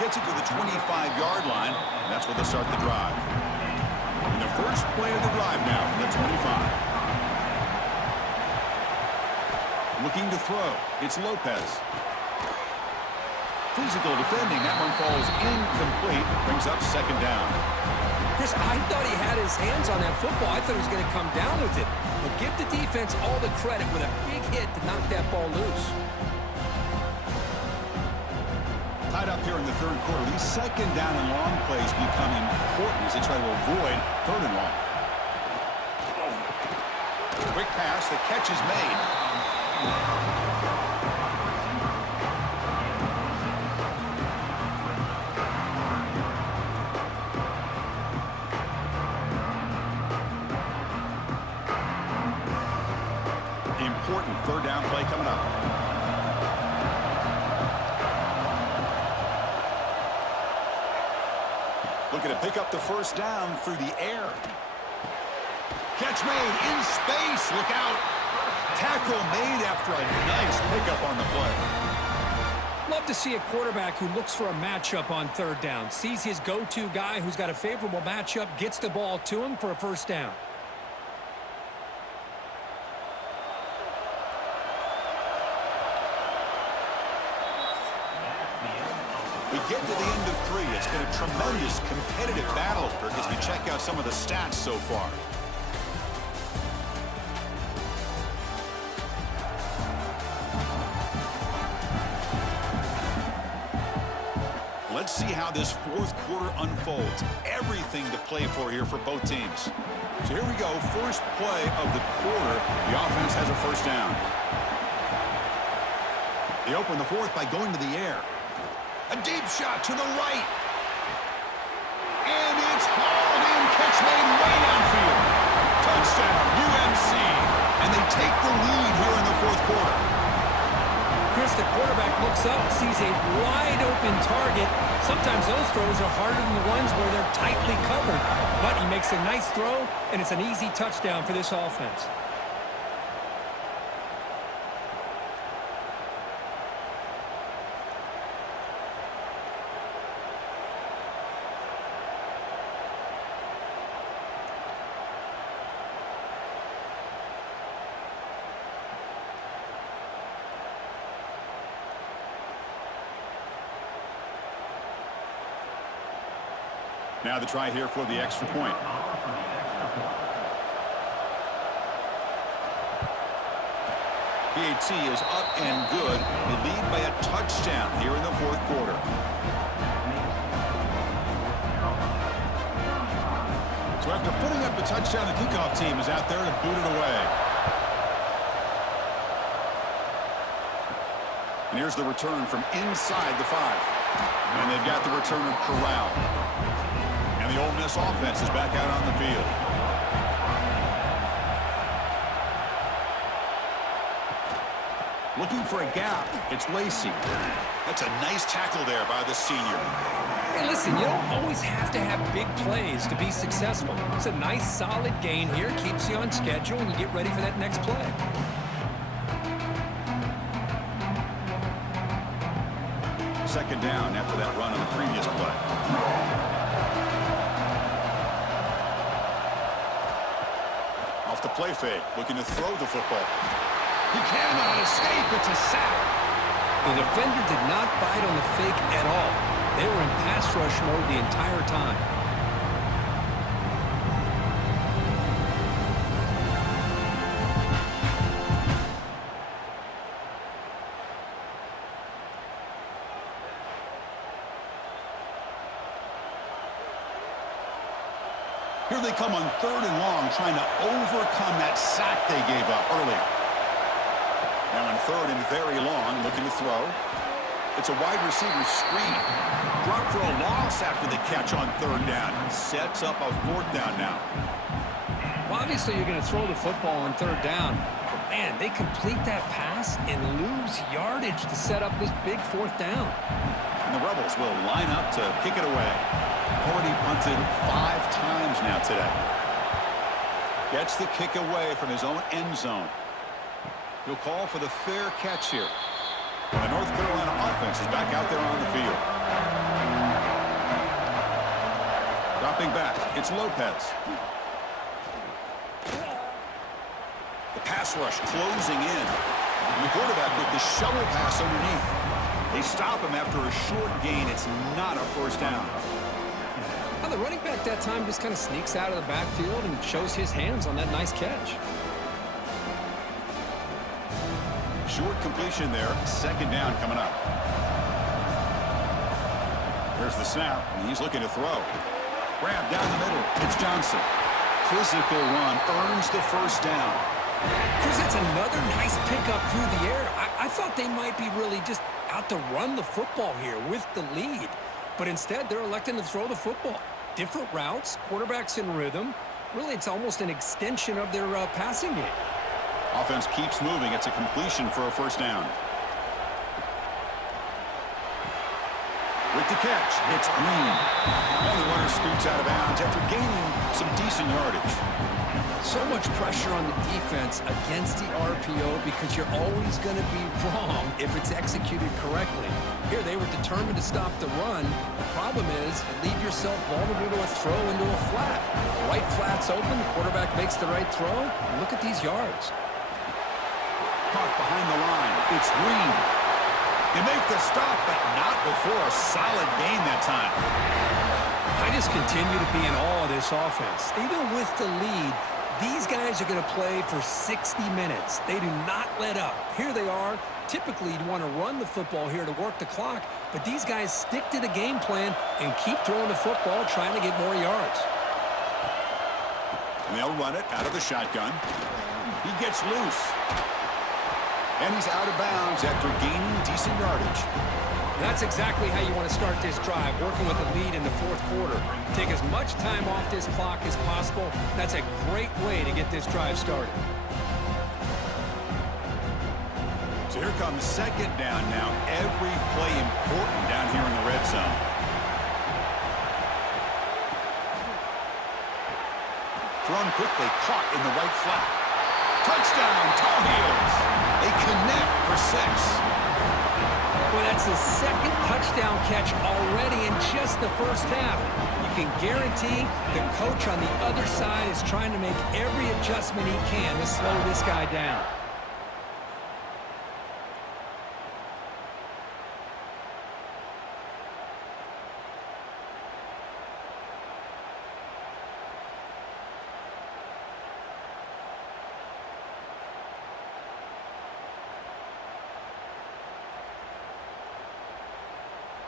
Gets it to the 25-yard line, and that's where they start the drive. And the first play of the drive now from the 25. Looking to throw. It's Lopez. Physical defending. That one falls incomplete. Brings up second down. Chris, I thought he had his hands on that football. I thought he was going to come down with it. But give the defense all the credit with a big hit to knock that ball loose. Tied up here in the third quarter. These second down and long plays become important as they try to avoid third and long. Quick pass. The catch is made. Important third down play coming up. Looking to pick up the first down through the air. Catch made in space. Look out. Tackle made after a nice pickup on the play. Love to see a quarterback who looks for a matchup on third down. Sees his go-to guy who's got a favorable matchup, gets the ball to him for a first down. We get to the end of 3. It's been a tremendous competitive battle as we check out some of the stats so far. Let's see how this fourth quarter unfolds. Everything to play for here for both teams. So here we go. First play of the quarter. The offense has a first down. They open the fourth by going to the air. A deep shot to the right. And it's hauled in. Catch made way downfield. Touchdown, UNC. And they take the lead here in the fourth quarter. Chris, the quarterback looks up, sees a wide-open target. Sometimes those throws are harder than the ones where they're tightly covered. But he makes a nice throw, and it's an easy touchdown for this offense. Now the try here for the extra point. PAT is up and good. They lead by a touchdown here in the fourth quarter. So after putting up the touchdown, the kickoff team is out there to boot it away. And here's the return from inside the 5. And they've got the returner corralled. And the Ole Miss offense is back out on the field. Looking for a gap. It's Lacey. That's a nice tackle there by the senior. Hey, listen, you don't always have to have big plays to be successful. It's a nice, solid gain here. Keeps you on schedule, and you get ready for that next play. Second down after that run on the previous play. Off the play fake, looking to throw the football. He cannot escape. It's a sack. The defender did not bite on the fake at all. They were in pass rush mode the entire time. Here they come on third and long, trying to overcome that sack they gave up earlier. Now on third and very long, looking to throw. It's a wide receiver screen. Drop for a loss after the catch on third down. Sets up a fourth down now. Well, obviously, you're going to throw the football on third down. But, man, they complete that pass and lose yardage to set up this big fourth down. And the Rebels will line up to kick it away. Already punted 5 times now today. Gets the kick away from his own end zone. He'll call for the fair catch here. And the North Carolina offense is back out there on the field. Dropping back, it's Lopez. The pass rush closing in. And the quarterback with the shovel pass underneath. They stop him after a short gain. It's not a first down. Well, the running back that time just kind of sneaks out of the backfield and shows his hands on that nice catch. Short completion there. Second down coming up. There's the snap, and he's looking to throw. Grab down the middle. It's Johnson. Physical run earns the first down. Chris, that's another nice pickup through the air. I thought they might be really just out to run the football here with the lead. But instead, they're electing to throw the football. Different routes, quarterbacks in rhythm. Really, it's almost an extension of their passing game. Offense keeps moving. It's a completion for a first down. With the catch, it's Green. And the runner scoots out of bounds after gaining some decent yardage. So much pressure on the defense against the RPO because you're always going to be wrong if it's executed correctly. Here, they were determined to stop the run. The problem is you leave yourself vulnerable to a throw into a flat. Right flat's open, the quarterback makes the right throw. Look at these yards. Caught behind the line. It's Green. They make the stop, but not before a solid gain that time. I just continue to be in awe of this offense. Even with the lead, these guys are going to play for 60 minutes. They do not let up. Here they are. Typically, you'd want to run the football here to work the clock, but these guys stick to the game plan and keep throwing the football, trying to get more yards. And they'll run it out of the shotgun. He gets loose. And he's out of bounds after gaining decent yardage. That's exactly how you want to start this drive, working with the lead in the fourth quarter. Take as much time off this clock as possible. That's a great way to get this drive started. So here comes second down now. Every play important down here in the red zone. Thrown quickly, caught in the right flat. Touchdown, Tar Heels. They connect for 6. Well, that's the second touchdown catch already in just the first half. You can guarantee the coach on the other side is trying to make every adjustment he can to slow this guy down.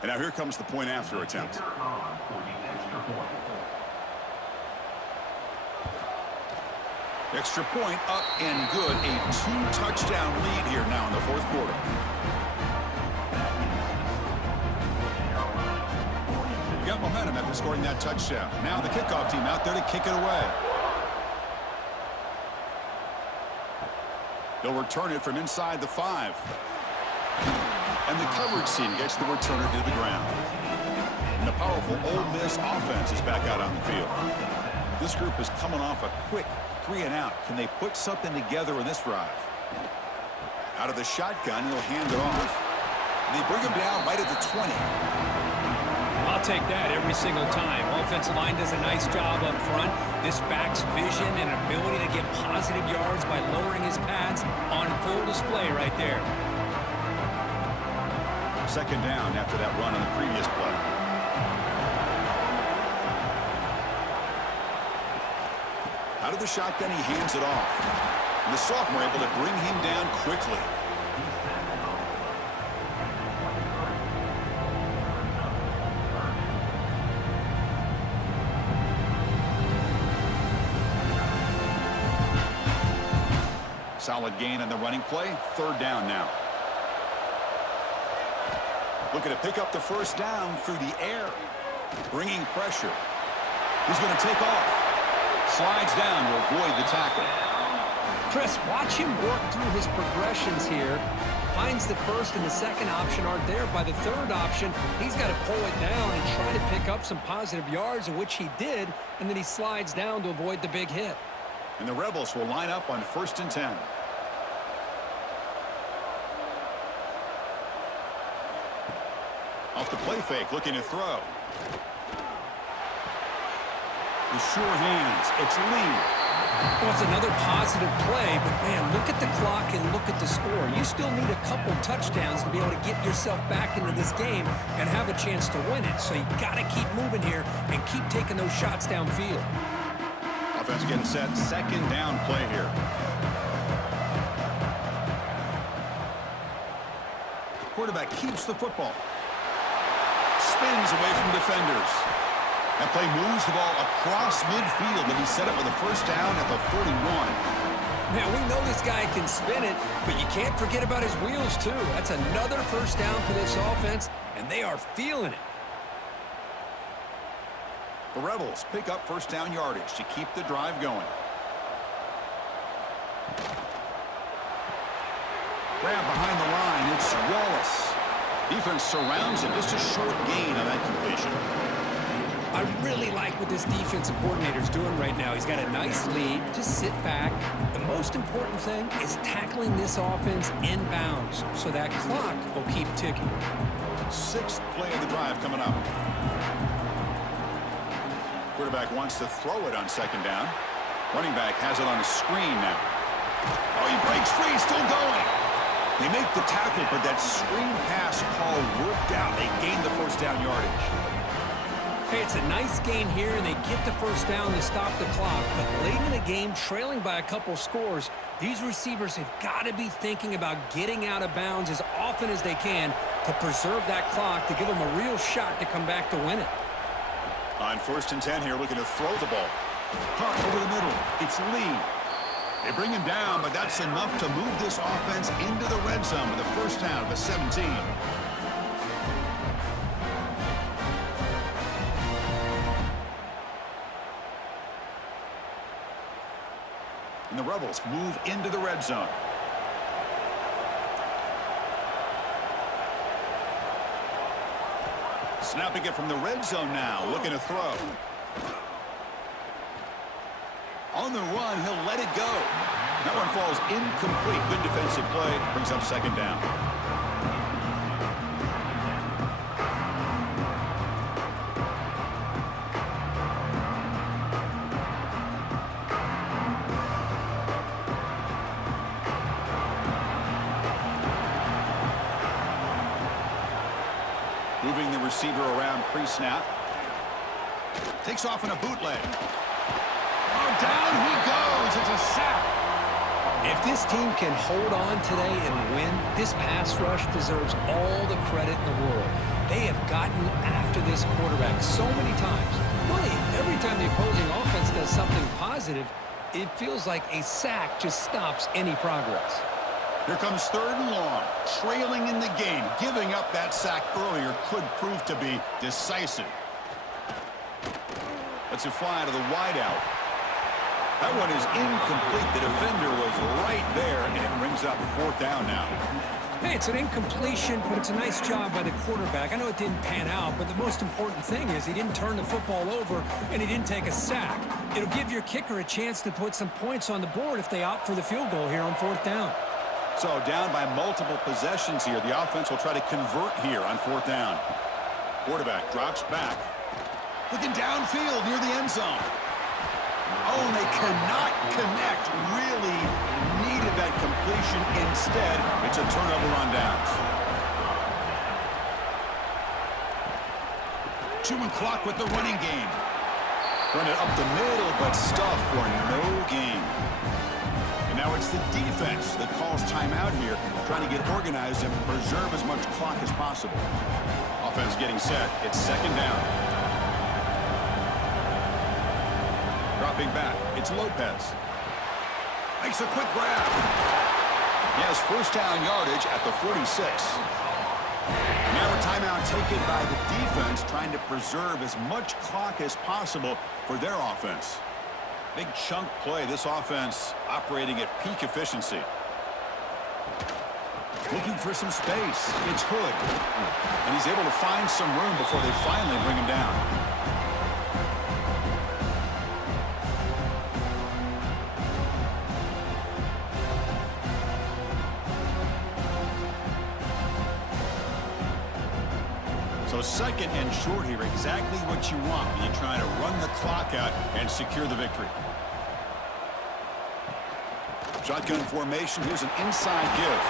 And now here comes the point after attempt. Extra point up and good. A 2-touchdown lead here now in the fourth quarter. You got momentum after scoring that touchdown. Now the kickoff team out there to kick it away. They'll return it from inside the 5. And the coverage team gets the returner to the ground. And the powerful Ole Miss offense is back out on the field. This group is coming off a quick 3-and-out. Can they put something together in this drive? Out of the shotgun, he'll hand it off. And they bring him down right at the 20. I'll take that every single time. Offensive line does a nice job up front. This back's vision and ability to get positive yards by lowering his pads on full display right there. Second down after that run on the previous play. Out of the shotgun, he hands it off. And the sophomore able to bring him down quickly. Solid gain on the running play. Third down now. Looking to pick up the first down through the air. Bringing pressure. He's going to take off. Slides down to avoid the tackle. Chris, watch him work through his progressions here. Finds the first and the second option aren't there. By the third option, he's got to pull it down and try to pick up some positive yards, which he did, and then he slides down to avoid the big hit. And the Rebels will line up on 1st and 10. Off the play fake, looking to throw. The sure hands, it's Lee. Well, it's another positive play, but, man, look at the clock and look at the score. You still need a couple touchdowns to be able to get yourself back into this game and have a chance to win it. So you got to keep moving here and keep taking those shots downfield. Offense getting set, 2nd down play here. Quarterback keeps the football. Spins away from defenders. That play moves the ball across midfield, and he set up with a first down at the 41. Now, we know this guy can spin it, but you can't forget about his wheels, too. That's another first down for this offense, and they are feeling it. The Rebels pick up first down yardage to keep the drive going. Grab behind the line. It's Wallace. Defense surrounds him. Just a short gain on that completion. I really like what this defensive coordinator is doing right now. He's got a nice lead. Just sit back. The most important thing is tackling this offense inbounds so that clock will keep ticking. 6th play of the drive coming up. Quarterback wants to throw it on 2nd down. Running back has it on a screen now. Oh, he breaks free, still going. They make the tackle, but that screen pass call worked out. They gained the first down yardage. Hey, it's a nice gain here, and they get the first down to stop the clock. But late in the game, trailing by a couple scores, these receivers have got to be thinking about getting out of bounds as often as they can to preserve that clock, to give them a real shot to come back to win it. On 1st and 10 here, looking to throw the ball. Hart over the middle. It's Lee. They bring him down, but that's enough to move this offense into the red zone with a first down of the 17. And the Rebels move into the red zone. Snapping it from the red zone now, looking to throw. On the run, he'll let it go. That one falls incomplete. Good defensive play, brings up 2nd down. Moving the receiver around pre-snap. Takes off in a bootleg. Oh, down he goes. It's a sack. If this team can hold on today and win, this pass rush deserves all the credit in the world. They have gotten after this quarterback so many times. Really, every time the opposing offense does something positive, it feels like a sack just stops any progress. Here comes 3rd and long. Trailing in the game. Giving up that sack earlier could prove to be decisive. Let's it fly to the wideout. That one is incomplete. The defender was right there, and it brings up 4th down now. Hey, it's an incompletion, but it's a nice job by the quarterback. I know it didn't pan out, but the most important thing is he didn't turn the football over, and he didn't take a sack. It'll give your kicker a chance to put some points on the board if they opt for the field goal here on 4th down. So down by multiple possessions here. The offense will try to convert here on 4th down. Quarterback drops back. Looking downfield near the end zone. Oh, and they cannot connect. Really needed that completion. Instead, it's a turnover on downs. Chewing clock with the running game. Run it up the middle, but stuff for no gain. And now it's the defense that calls timeout here, trying to get organized and preserve as much clock as possible. Offense getting set. It's 2nd down. Dropping back, it's Lopez. Makes a quick grab. He has first down yardage at the 46. Now More timeout taken by the defense, trying to preserve as much clock as possible for their offense. Big chunk play. This offense operating at peak efficiency. Looking for some space. It's Hood. And he's able to find some room before they finally bring him down. So second and short here, exactly what you want when you're trying to run the clock out and secure the victory. Shotgun formation. Here's an inside give.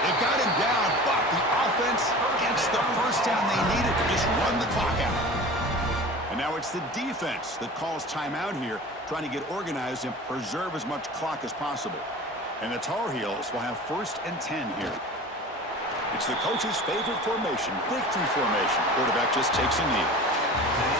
They've got him down, but the offense gets the first down they needed to just run the clock out. And now it's the defense that calls timeout here, trying to get organized and preserve as much clock as possible. And the Tar Heels will have 1st and 10 here. It's the coach's favorite formation, victory formation. Quarterback just takes a knee.